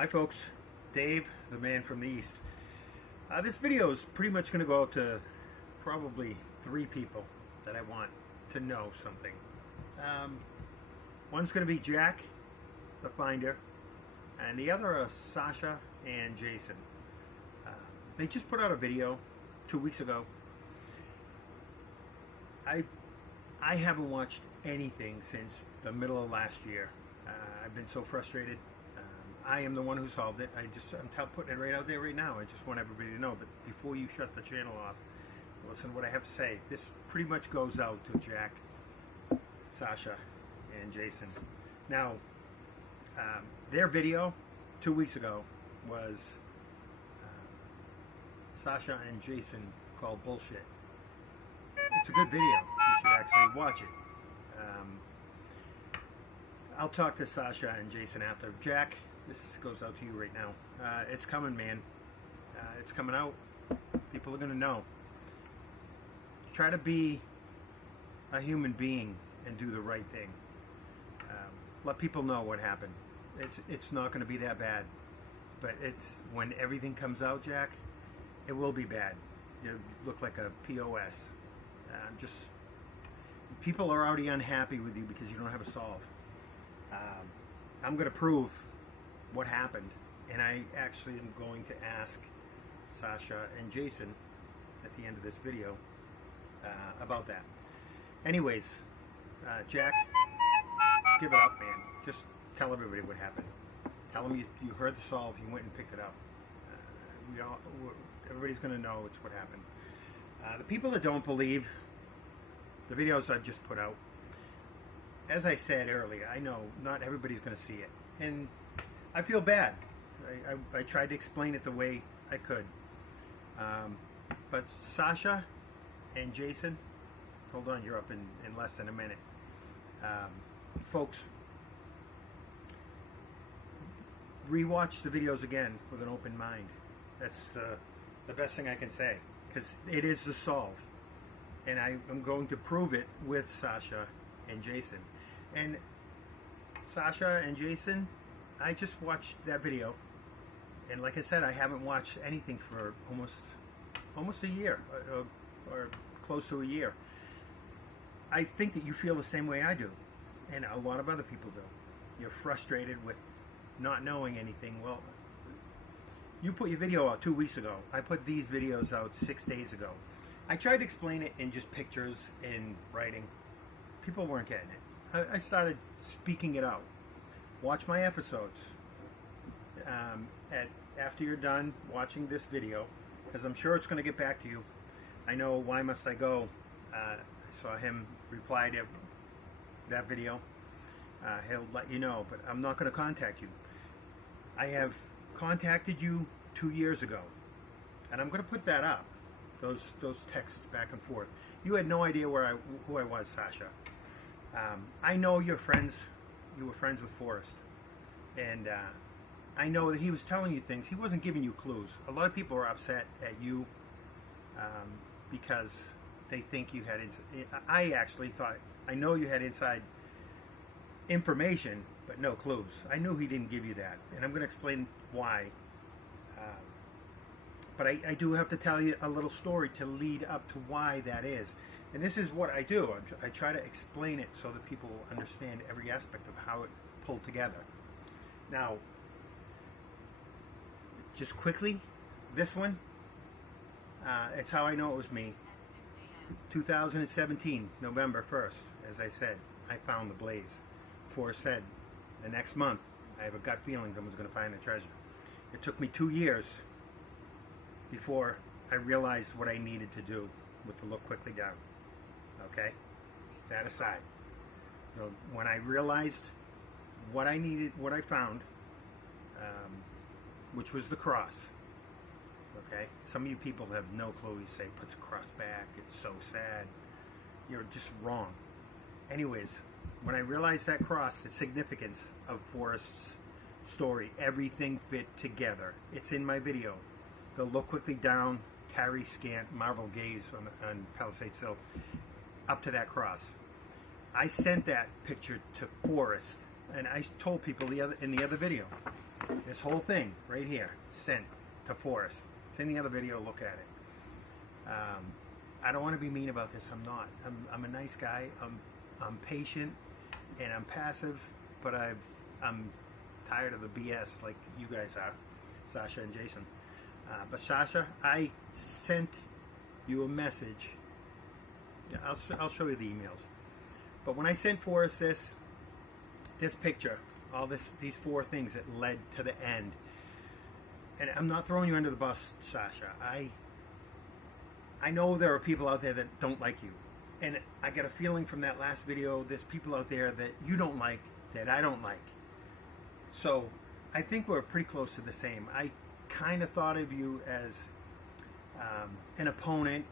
Hi folks, Dave, the man from the East. This video is pretty much going to go out to probably 3 people that I want to know something. One's going to be Jack, the finder, and the other are Sasha and Jason. They just put out a video 2 weeks ago. I haven't watched anything since the middle of last year. I've been so frustrated. I am the one who solved it. I'm putting it right out there right now. I just want everybody to know. But before you shut the channel off, listen to what I have to say. This pretty much goes out to Jack, Sasha, and Jason. Now, their video 2 weeks ago was Sasha and Jason called bullshit. It's a good video. You should actually watch it. I'll talk to Sasha and Jason after. Jack, this goes out to you right now. It's coming, man. It's coming out. People are going to know. Try to be a human being and do the right thing. Let people know what happened. It's not going to be that bad. But it's when everything comes out, Jack, it will be bad. You look like a POS. People are already unhappy with you because you don't have a solve. I'm going to prove what happened, and I actually am going to ask Sasha and Jason at the end of this video about that. Anyways, Jack, give it up, man. Just tell everybody what happened. Tell them you heard the solve, you went and picked it up. Everybody's going to know it's what happened. The people that don't believe the videos I've just put out, as I said earlier, I know not everybody's going to see it, and I feel bad. I tried to explain it the way I could. But Sasha and Jason, hold on, you're up in less than a minute. Folks, rewatch the videos again with an open mind. That's the best thing I can say, because it is the solve. And I'm going to prove it with Sasha and Jason. And Sasha and Jason, I just watched that video, and like I said, I haven't watched anything for almost a year, or close to a year. I think that you feel the same way I do, and a lot of other people do. You're frustrated with not knowing anything. Well, you put your video out 2 weeks ago. I put these videos out 6 days ago. I tried to explain it in just pictures and writing. People weren't getting it. I started speaking it out. Watch my episodes after you're done watching this video, because I'm sure it's going to get back to you. I know Why Must I Go. I saw him reply to that video. He'll let you know, but I'm not going to contact you. I have contacted you 2 years ago, and I'm going to put that up. Those texts back and forth. You had no idea who I was, Sasha. I know you're friends. You were friends with Forrest, and I know that he was telling you things. He wasn't giving you clues. A lot of people are upset at you because they think you had. I actually thought I know you had inside information, but no clues. I knew he didn't give you that, and I'm going to explain why. But I do have to tell you a little story to lead up to why that is. And this is what I do. I try to explain it so that people will understand every aspect of how it pulled together. Now, just quickly, this one, it's how I know it was me. 2017, November 1st, as I said, I found the blaze. Forrest said, the next month, I have a gut feeling I was going to find the treasure. It took me 2 years before I realized what I needed to do with the look quickly down. Okay? That aside. So when I realized what I needed, what I found, which was the cross. Okay? Some of you people have no clue. You say, put the cross back. It's so sad. You're just wrong. Anyways, when I realized that cross, the significance of Forrest's story, everything fit together. It's in my video. The look quickly down, carry scant, marvel gaze on Palisade Silk, up to that cross. I sent that picture to Forrest, and I told people in the other video, This whole thing right here, sent to Forrest. It's in the other video, look at it. I don't want to be mean about this, I'm not. I'm a nice guy, I'm patient, and I'm passive, but I'm tired of the BS like you guys are, Sasha and Jason. But Sasha, I sent you a message. Yeah, I'll show you the emails. But when I sent Forrest this picture, all these 4 things that led to the end, and I'm not throwing you under the bus, Sasha. I know there are people out there that don't like you, and I get a feeling from that last video, there's people out there that you don't like, that I don't like. So I think we're pretty close to the same. I kind of thought of you as an opponent,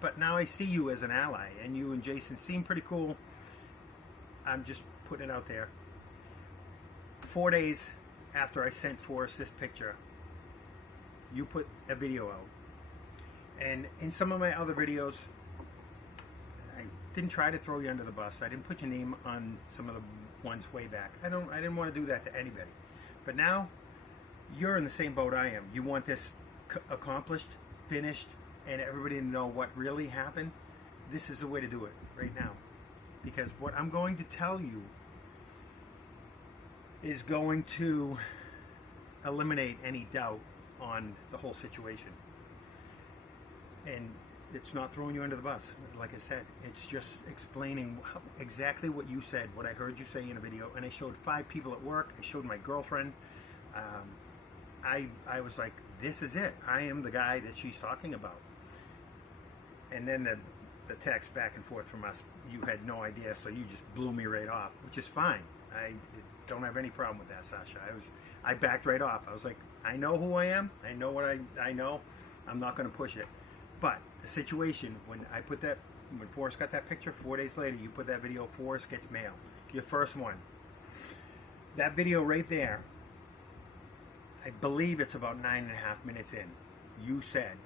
but now I see you as an ally, and you and Jason seem pretty cool. I'm just putting it out there. 4 days after I sent Forrest this picture, you put a video out. And in some of my other videos, I didn't try to throw you under the bus. I didn't put your name on some of the ones way back. I didn't want to do that to anybody. But now, you're in the same boat I am. You want this accomplished, finished, and everybody to know what really happened. This is the way to do it right now. Because what I'm going to tell you is going to eliminate any doubt on the whole situation. And it's not throwing you under the bus, like I said. It's just explaining exactly what you said, what I heard you say in a video. And I showed 5 people at work. I showed my girlfriend. I was like, this is it. I am the guy that she's talking about. And then the text back and forth from us, you had no idea, so you just blew me right off, which is fine. I don't have any problem with that, Sasha. I backed right off. I was like, I know who I am. I know what I know. I'm not going to push it. But the situation, when Forrest got that picture, 4 days later, you put that video, Forrest gets mail. Your first one. That video right there, I believe it's about 9.5 minutes in. You said,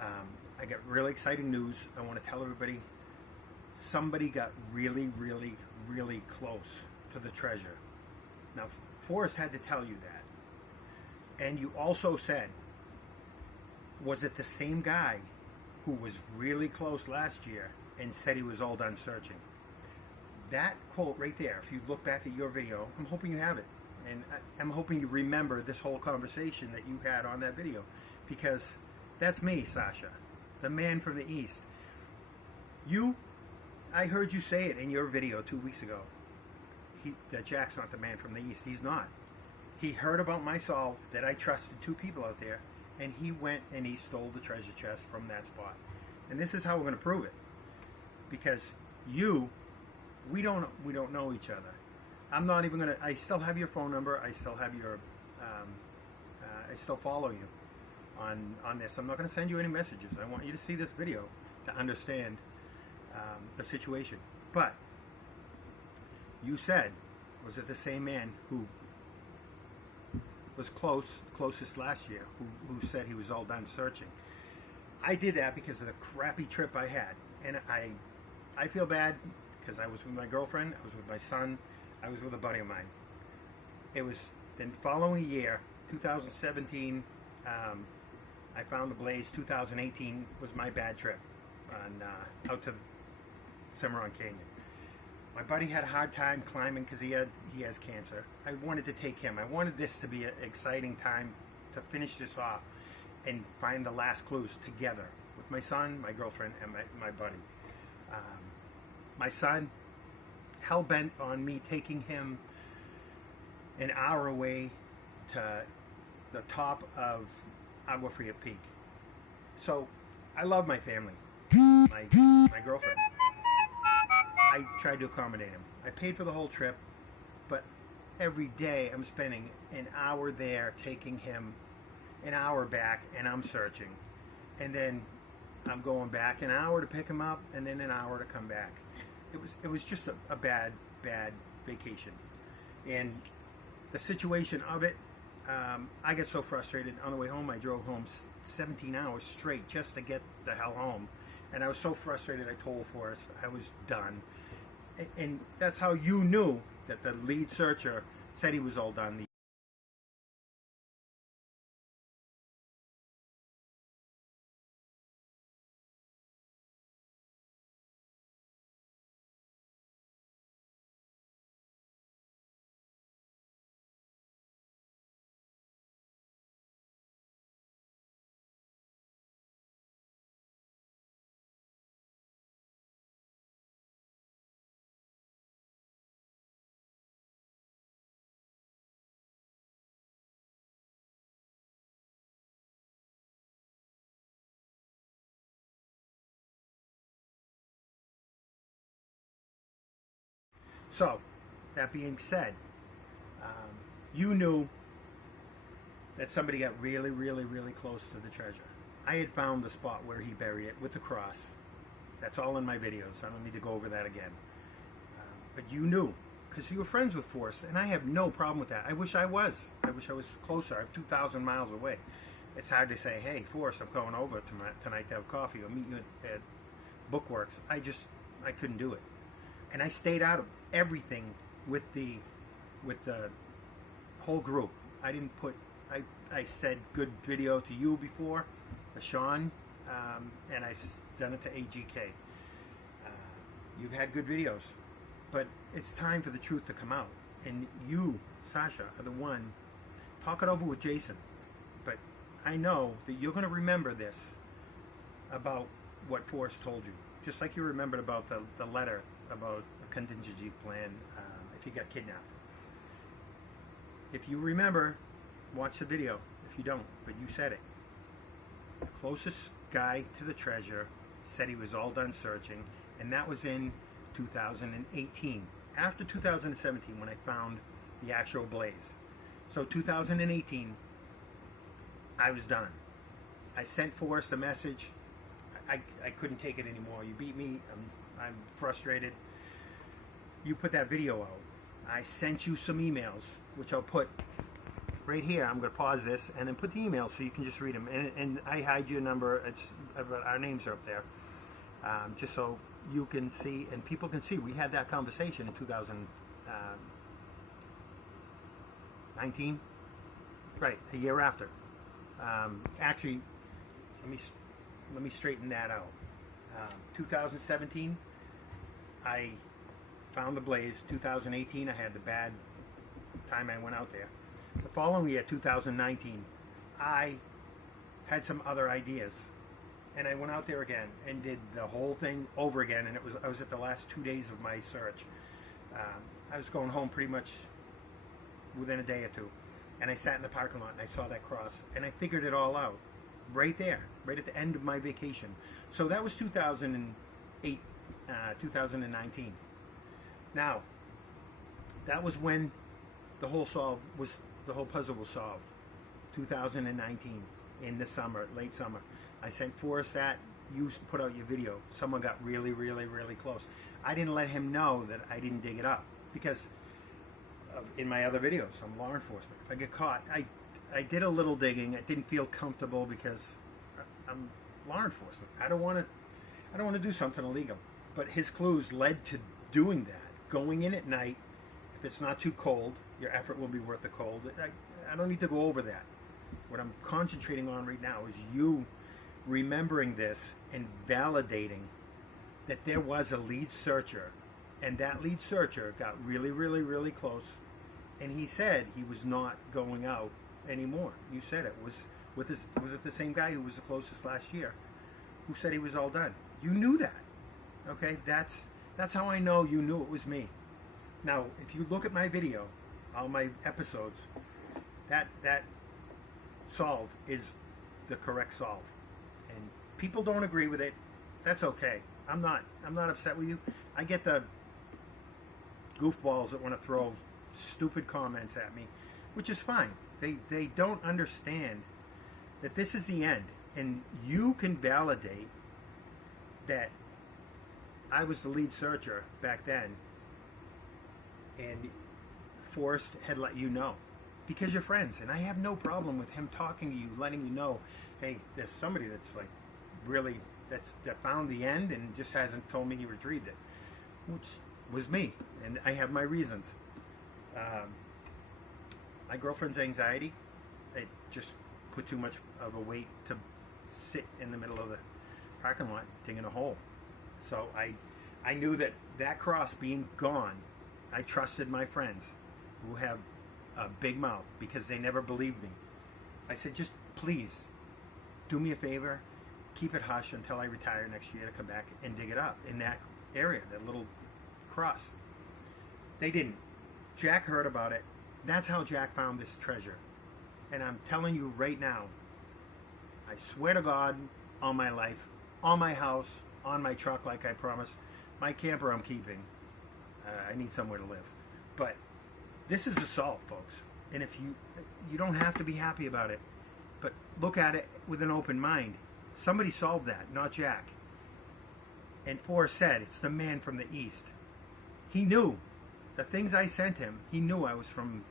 I got really exciting news. I want to tell everybody, somebody got really, really, really close to the treasure. Now, Forrest had to tell you that. And you also said, was it the same guy who was really close last year and said he was all done searching? That quote right there, if you look back at your video, I'm hoping you have it. And I'm hoping you remember this whole conversation that you had on that video. Because that's me, Sasha, the man from the East. I heard you say it in your video 2 weeks ago. That Jack's not the man from the East. He's not. He heard about my solve, that I trusted 2 people out there, and he went and he stole the treasure chest from that spot. And this is how we're going to prove it. Because we don't know each other. I'm not even going to, I still have your phone number, I still have your, I still follow you on this. I'm not going to send you any messages. I want you to see this video to understand the situation. But you said, was it the same man who was closest last year, who said he was all done searching? I did that because of the crappy trip I had, and I feel bad because I was with my girlfriend, I was with my son, I was with a buddy of mine. It was the following year, 2017, I found the blaze. 2018 was my bad trip out to Cimarron Canyon. My buddy had a hard time climbing because he has cancer. I wanted to take him. I wanted this to be an exciting time to finish this off and find the last clues together with my son, my girlfriend, and my buddy. My son, hell-bent on me taking him an hour away to the top of Agua Fria Peak. So I love my family, my girlfriend. I tried to accommodate him. I paid for the whole trip, but every day I'm spending an hour there taking him, an hour back, and I'm searching. And then I'm going back an hour to pick him up, and then an hour to come back. It was just a bad vacation. And the situation of it, I get so frustrated. On the way home, I drove home 17 hours straight just to get the hell home. And I was so frustrated, I told Forrest I was done. And that's how you knew that the lead searcher said he was all done. So, that being said, you knew that somebody got really, really, really close to the treasure. I had found the spot where he buried it with the cross. That's all in my videos. I don't need to go over that again. But you knew, because you were friends with Forrest, and I have no problem with that. I wish I was. I wish I was closer. I'm 2,000 miles away. It's hard to say, hey, Forrest, I'm going over tonight to have coffee or meet you at Bookworks. I couldn't do it. And I stayed out of everything with the whole group. I didn't put. I said good video to you before, to Sean, and I've done it to AGK. You've had good videos, but it's time for the truth to come out. And you, Sasha, are the one. Talk it over with Jason. But I know that you're going to remember this about what Forrest told you, just like you remembered about the letter about a contingency plan if you got kidnapped. If you remember, watch the video. If you don't, but you said it. The closest guy to the treasure said he was all done searching, and that was in 2018. After 2017, when I found the actual blaze. So 2018, I was done. I sent Forrest a message. I couldn't take it anymore. You beat me. I'm frustrated. You put that video out. I sent you some emails, which I'll put right here. I'm going to pause this and then put the emails so you can just read them. And I hide your number. Our names are up there, just so you can see and people can see. We had that conversation in 2019, right? A year after. Actually, let me straighten that out. 2017, I found the blaze. 2018, I had the bad time I went out there. The following year, 2019, I had some other ideas, and I went out there again and did the whole thing over again. And I was at the last 2 days of my search. I was going home pretty much within a day or two, and I sat in the parking lot and I saw that cross, and I figured it all out right there, right at the end of my vacation. So that was 2008, 2019. Now, that was when the whole puzzle was solved. 2019, in the summer, late summer. I sent Forrest that. You put out your video. Someone got really, really, really close. I didn't let him know that I didn't dig it up, because in my other videos, I'm law enforcement. If I get caught, I did a little digging. I didn't feel comfortable because I'm law enforcement. I don't want to do something illegal. But his clues led to doing that. Going in at night, if it's not too cold, your effort will be worth the cold. I don't need to go over that. What I'm concentrating on right now is you remembering this and validating that there was a lead searcher, and that lead searcher got really, really, really close, and he said he was not going out anymore. You said it was it the same guy who was the closest last year, who said he was all done? You knew that. Okay, that's how I know you knew it was me. Now, if you look at my video, all my episodes, that solve is the correct solve, and people don't agree with it. That's okay. I'm not upset with you. I get the goofballs that want to throw stupid comments at me, which is fine. They don't understand that this is the end, and you can validate that I was the lead searcher back then, and Forrest had let you know, because you're friends, and I have no problem with him talking to you, letting you know, hey, there's somebody that's like really that found the end and just hasn't told me he retrieved it, which was me, and I have my reasons. my girlfriend's anxiety, it just put too much of a weight to sit in the middle of the parking lot digging a hole. So I knew that that cross being gone, I trusted my friends who have a big mouth because they never believed me. I said, just please do me a favor, keep it hush until I retire next year to come back and dig it up in that area, that little cross. They didn't. Jack heard about it. That's how Jack found this treasure. And I'm telling you right now, I swear to God, on my life, on my house, on my truck like I promised, my camper I'm keeping. I need somewhere to live. But this is a solve, folks. And if you don't have to be happy about it, but look at it with an open mind. Somebody solved that, not Jack. And Forrest said, it's the man from the East. He knew the things I sent him. He knew I was from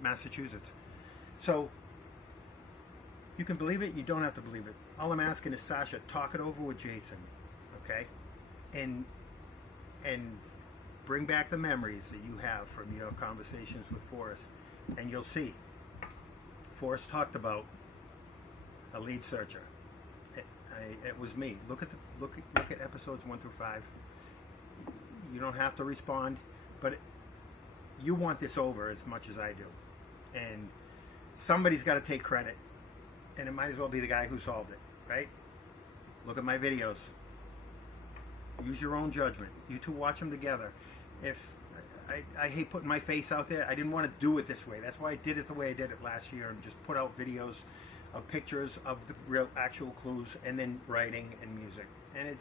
Massachusetts. So you can believe it, you don't have to believe it. All I'm asking is, Sasha, talk it over with Jason, okay? And bring back the memories that you have from your conversations with Forrest, and you'll see. Forrest talked about a lead searcher. It was me. Look at episodes 1 through 5. You don't have to respond, but you want this over as much as I do, and somebody's got to take credit, and it might as well be the guy who solved it, right? Look at my videos. Use your own judgment. You two watch them together. If I hate putting my face out there. I didn't want to do it this way. That's why I did it the way I did it last year and just put out videos of pictures of the real actual clues and then writing and music. And it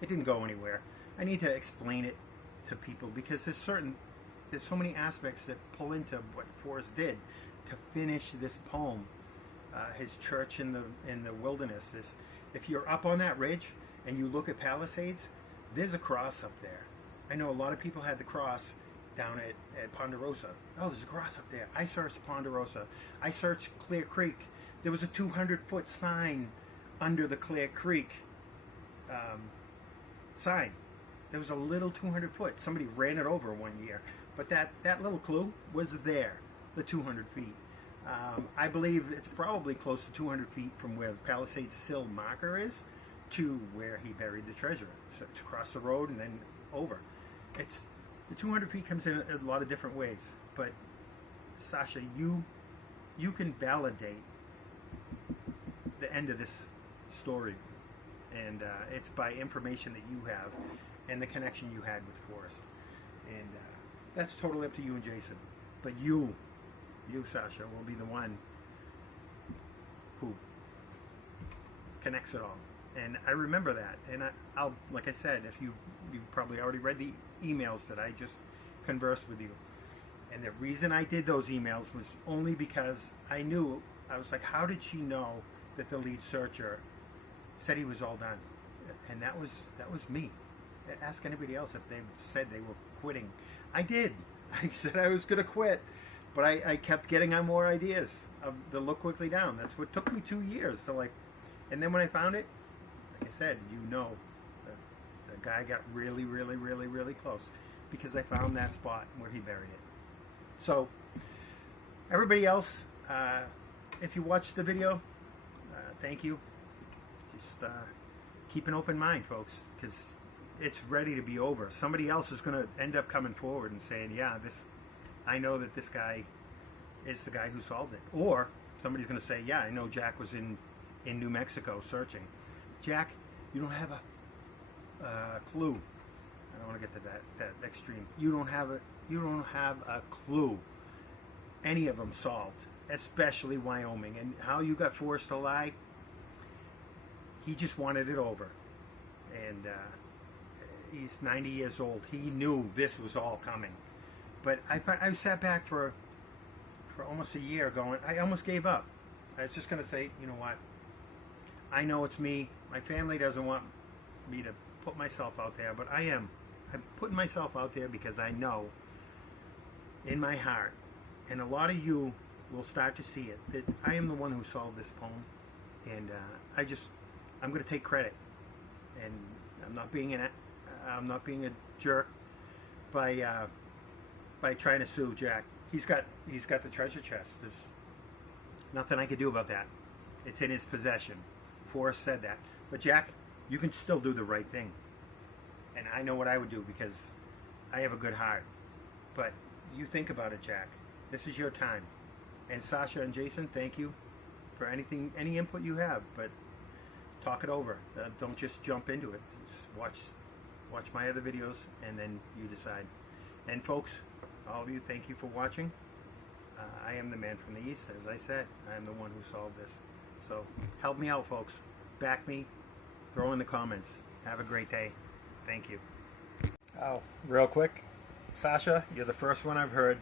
didn't go anywhere. I need to explain it to people because there's so many aspects that pull into what Forrest did to finish this poem. His church in the wilderness. If you're up on that ridge and you look at Palisades, there's a cross up there. I know a lot of people had the cross down at Ponderosa. Oh, there's a cross up there. I searched Ponderosa. I searched Clear Creek. There was a 200-foot sign under the Clear Creek sign. There was a little 200-foot. Somebody ran it over one year. But that little clue was there, the 200 feet. I believe it's probably close to 200 feet from where the Palisades Sill marker is to where he buried the treasure. So it's across the road and then over. The 200 feet comes in a lot of different ways. But Sasha, you can validate the end of this story, and it's by information that you have and the connection you had with Forrest. And that's totally up to you and Jason. But you, Sasha, will be the one who connects it all. And I remember that. And I'll, like I said, if you've probably already read the emails that I just conversed with you. And the reason I did those emails was only because I knew, I was like, how did she know that the lead searcher said he was all done? And that was me. Ask anybody else if they said they were quitting. I did. I said I was going to quit. But I kept getting on more ideas of the Look Quickly Down. That's what took me 2 years to and then when I found it, like I said, the guy got really, really, really, really close because I found that spot where he buried it. So, everybody else, if you watched the video, thank you. Just keep an open mind, folks, because it's ready to be over. Somebody else is going to end up coming forward and saying, yeah, I know that this guy is the guy who solved it. Or somebody's going to say, yeah, I know Jack was in New Mexico searching. Jack, you don't have a clue. I don't want to get to that extreme. You don't have a clue. Any of them solved, especially Wyoming. And how you got Forrest to lie, he just wanted it over. And he's 90 years old. He knew this was all coming. But I sat back for almost a year going, I almost gave up. I was just going to say, you know what? I know it's me. My family doesn't want me to put myself out there, but I am. I'm putting myself out there because I know in my heart, and a lot of you will start to see it, that I am the one who solved this poem. And I'm going to take credit. And I'm not being a jerk by trying to sue Jack. he's got the treasure chest. There's nothing I could do about that. It's in his possession. Forrest said that. But Jack, you can still do the right thing. And I know what I would do because I have a good heart. But you think about it, Jack. This is your time. And Sasha and Jason, thank you for anything, any input you have. But talk it over. Don't just jump into it. Just watch my other videos and then you decide. And folks, all of you, thank you for watching. I am the man from the East. As I said, I am the one who solved this. So help me out, folks. Back me. Throw in the comments. Have a great day. Thank you. Oh, real quick. Sasha, you're the first one I've heard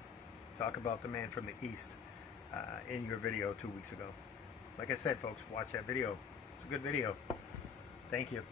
talk about the man from the East in your video 2 weeks ago. Like I said, folks, watch that video. It's a good video. Thank you.